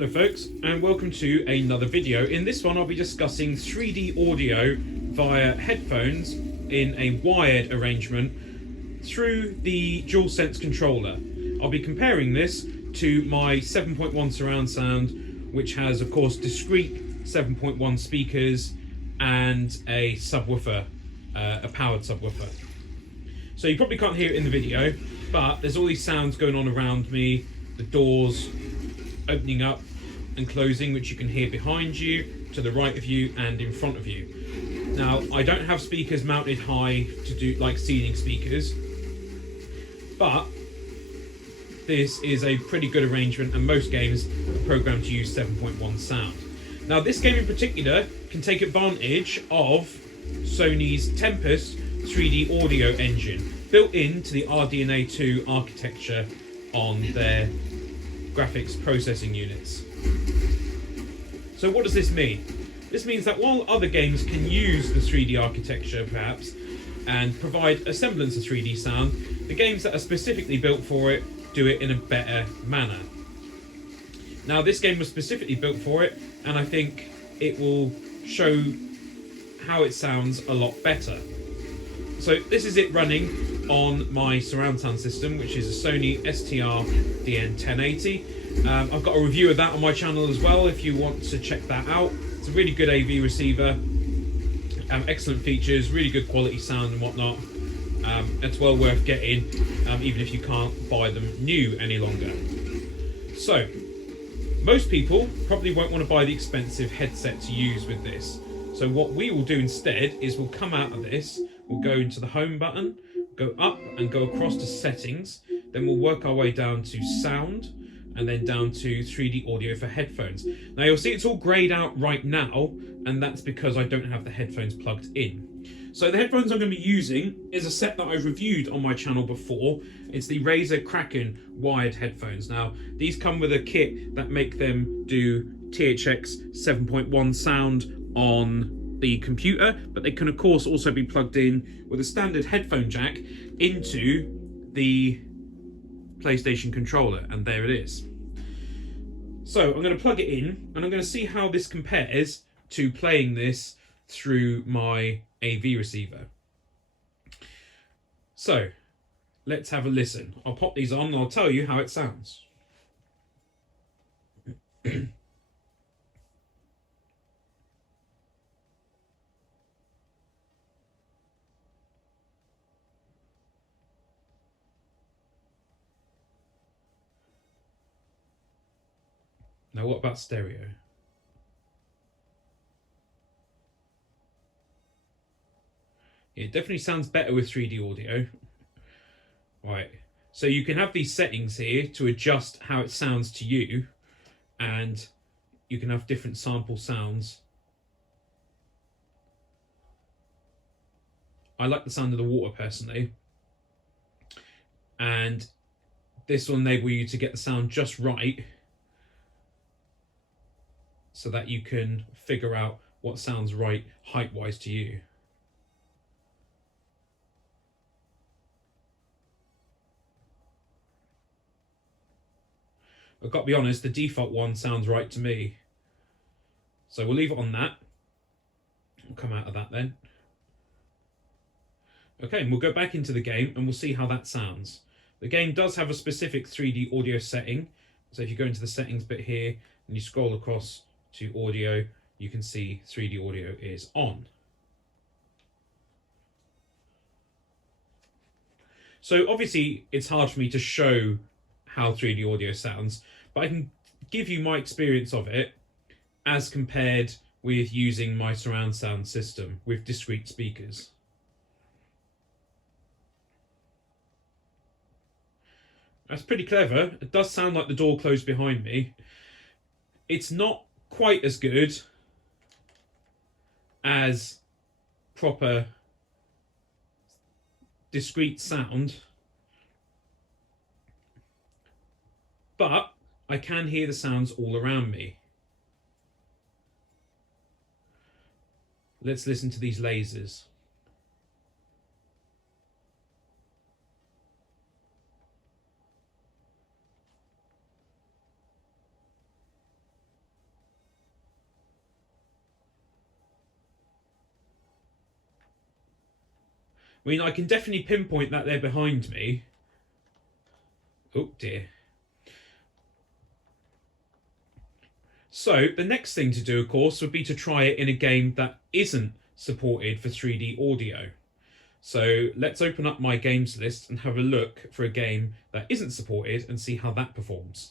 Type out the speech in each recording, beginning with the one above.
Hello folks, and welcome to another video. In this one I'll be discussing 3D audio via headphones in a wired arrangement through the DUALSENSE controller. I'll be comparing this to my 7.1 surround sound, which has of course discrete 7.1 speakers and a subwoofer, a powered subwoofer. So you probably can't hear it in the video, but there's all these sounds going on around me, the doors opening up and closing, which you can hear behind you, to the right of you and in front of you. Now, I don't have speakers mounted high to do like ceiling speakers, but this is a pretty good arrangement, and most games are programmed to use 7.1 sound. Now, this game in particular can take advantage of Sony's Tempest 3D audio engine built into the STRDN1080 architecture on their graphics processing units. So what does this mean? This means that while other games can use the 3D architecture perhaps and provide a semblance of 3D sound, the games that are specifically built for it do it in a better manner. Now, this game was specifically built for it, and I think it will show how it sounds a lot better. So this is it running on my surround sound system, which is a Sony STRDN1080. I've got a review of that on my channel as well if you want to check that out. It's a really good AV receiver, excellent features, really good quality sound and whatnot. It's well worth getting, even if you can't buy them new any longer. So, most people probably won't want to buy the expensive headset to use with this. So what we will do instead is we'll come out of this, we'll go into the home button, go up and go across to settings, then we'll work our way down to sound, and then down to 3D audio for headphones. Now you'll see it's all greyed out right now, and that's because I don't have the headphones plugged in. So the headphones I'm going to be using is a set that I've reviewed on my channel before. It's the Razer Kraken wired headphones. Now these come with a kit that make them do THX 7.1 sound on the computer, but they can of course also be plugged in with a standard headphone jack into the PlayStation controller, and there it is. So I'm going to plug it in and I'm going to see how this compares to playing this through my AV receiver. So let's have a listen. I'll pop these on and I'll tell you how it sounds. Now, what about stereo? It definitely sounds better with 3D audio. Right, so you can have these settings here to adjust how it sounds to you, and you can have different sample sounds. I like the sound of the water personally, and this will enable you to get the sound just right, so that you can figure out what sounds right height-wise to you. I've got to be honest, the default one sounds right to me. So we'll leave it on that. We'll come out of that then. Okay, and we'll go back into the game and we'll see how that sounds. The game does have a specific 3D audio setting. So if you go into the settings bit here and you scroll across to audio, you can see 3D audio is on. So obviously it's hard for me to show how 3D audio sounds, but I can give you my experience of it as compared with using my surround sound system with discrete speakers. That's pretty clever. It does sound like the door closed behind me. It's not quite as good as proper discrete sound, but I can hear the sounds all around me. Let's listen to these lasers. I mean, I can definitely pinpoint that they're behind me. Oh dear. So the next thing to do, of course, would be to try it in a game that isn't supported for 3D audio. So let's open up my games list and have a look for a game that isn't supported and see how that performs.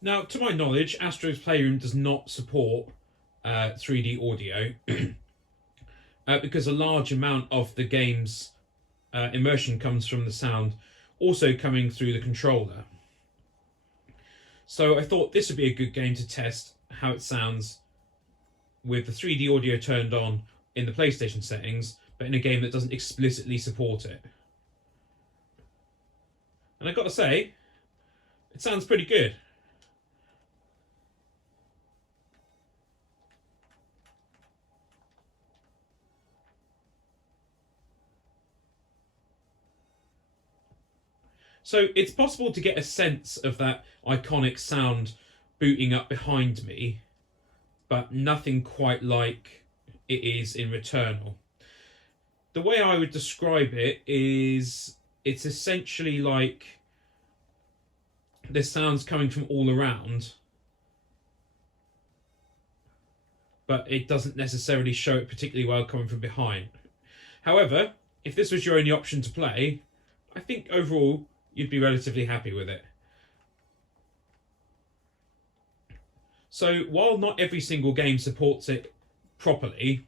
Now, to my knowledge, Astro's Playroom does not support 3D audio because a large amount of the game's immersion comes from the sound also coming through the controller. So I thought this would be a good game to test how it sounds with the 3D audio turned on in the PlayStation settings, but in a game that doesn't explicitly support it. And I've got to say, it sounds pretty good. So it's possible to get a sense of that iconic sound booting up behind me, but nothing quite like it is in Returnal. The way I would describe it is it's essentially like there's sounds coming from all around, but it doesn't necessarily show it particularly well coming from behind. However, if this was your only option to play, I think overall you'd be relatively happy with it. So while not every single game supports it properly,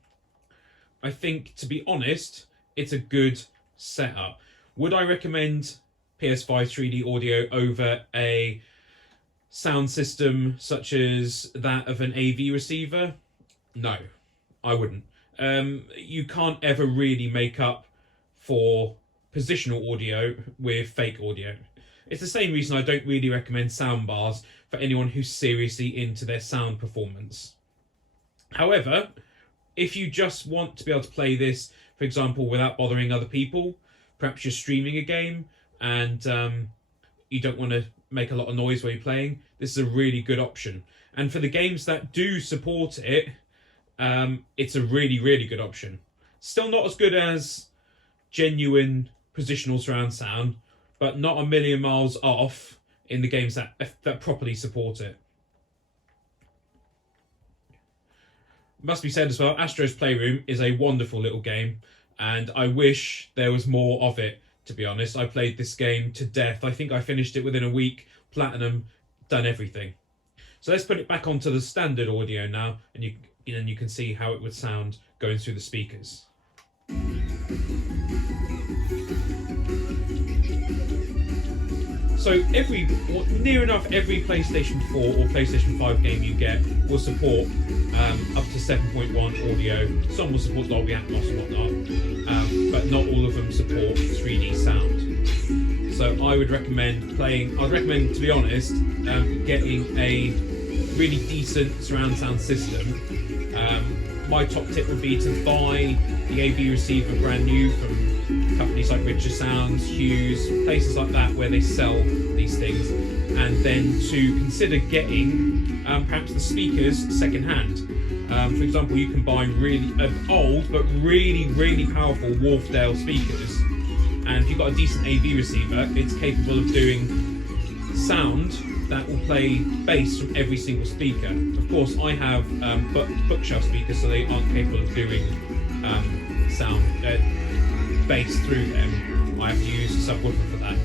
I think, to be honest, it's a good setup. Would I recommend PS5 3D audio over a sound system such as that of an AV receiver? No, I wouldn't. You can't ever really make up for positional audio with fake audio. It's the same reason I don't really recommend soundbars for anyone who's seriously into their sound performance. However, if you just want to be able to play this, for example, without bothering other people, perhaps you're streaming a game and you don't want to make a lot of noise while you're playing, this is a really good option. And for the games that do support it, it's a really, really good option. Still not as good as genuine positional surround sound, but not a million miles off in the games that properly support it. Must be said as well, Astro's Playroom is a wonderful little game, and I wish there was more of it, to be honest. I played this game to death. I think I finished it within a week, platinum, done everything. So let's put it back onto the standard audio now, and you can see how it would sound going through the speakers. So near enough every PlayStation 4 or PlayStation 5 game you get will support up to 7.1 audio. Some will support Dolby Atmos and whatnot, but not all of them support 3D sound. So I would recommend to be honest, getting a really decent surround sound system. My top tip would be to buy the AV receiver brand new from companies like Richer Sounds, Hughes, places like that where they sell these things, and then to consider getting perhaps the speakers second-hand. For example, you can buy really old but really, really powerful Wharfdale speakers, and if you've got a decent AV receiver, it's capable of doing sound that will play bass from every single speaker. Of course, I have bookshelf speakers, so they aren't capable of doing sound bass through them. I have to use a subwoofer for that.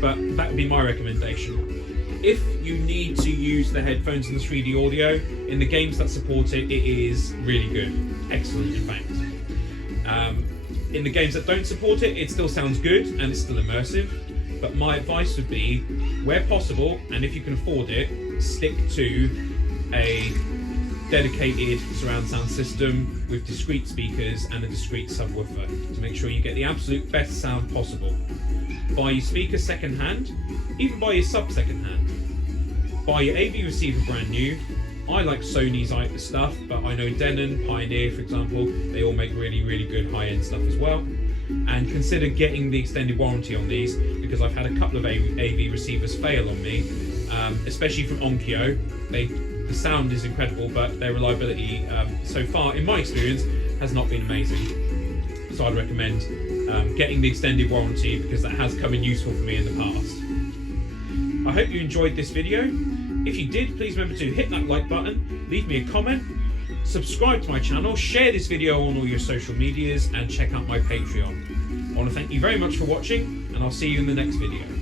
But that would be my recommendation. If you need to use the headphones and the 3D audio, in the games that support it, it is really good. Excellent, in fact. In the games that don't support it, it still sounds good and it's still immersive. But my advice would be, where possible, and if you can afford it, stick to a dedicated surround sound system with discrete speakers and a discrete subwoofer to make sure you get the absolute best sound possible. Buy your speakers second hand, even buy your sub second hand. Buy your AV receiver brand new. I like Sony's stuff, but I know Denon, Pioneer, for example, they all make really, really good high-end stuff as well. And consider getting the extended warranty on these, because I've had a couple of AV receivers fail on me, especially from Onkyo. They The sound is incredible, but their reliability so far, in my experience, has not been amazing. So I'd recommend getting the extended warranty, because that has come in useful for me in the past. I hope you enjoyed this video. If you did, please remember to hit that like button, leave me a comment, subscribe to my channel, share this video on all your social medias, and check out my Patreon. I want to thank you very much for watching, and I'll see you in the next video.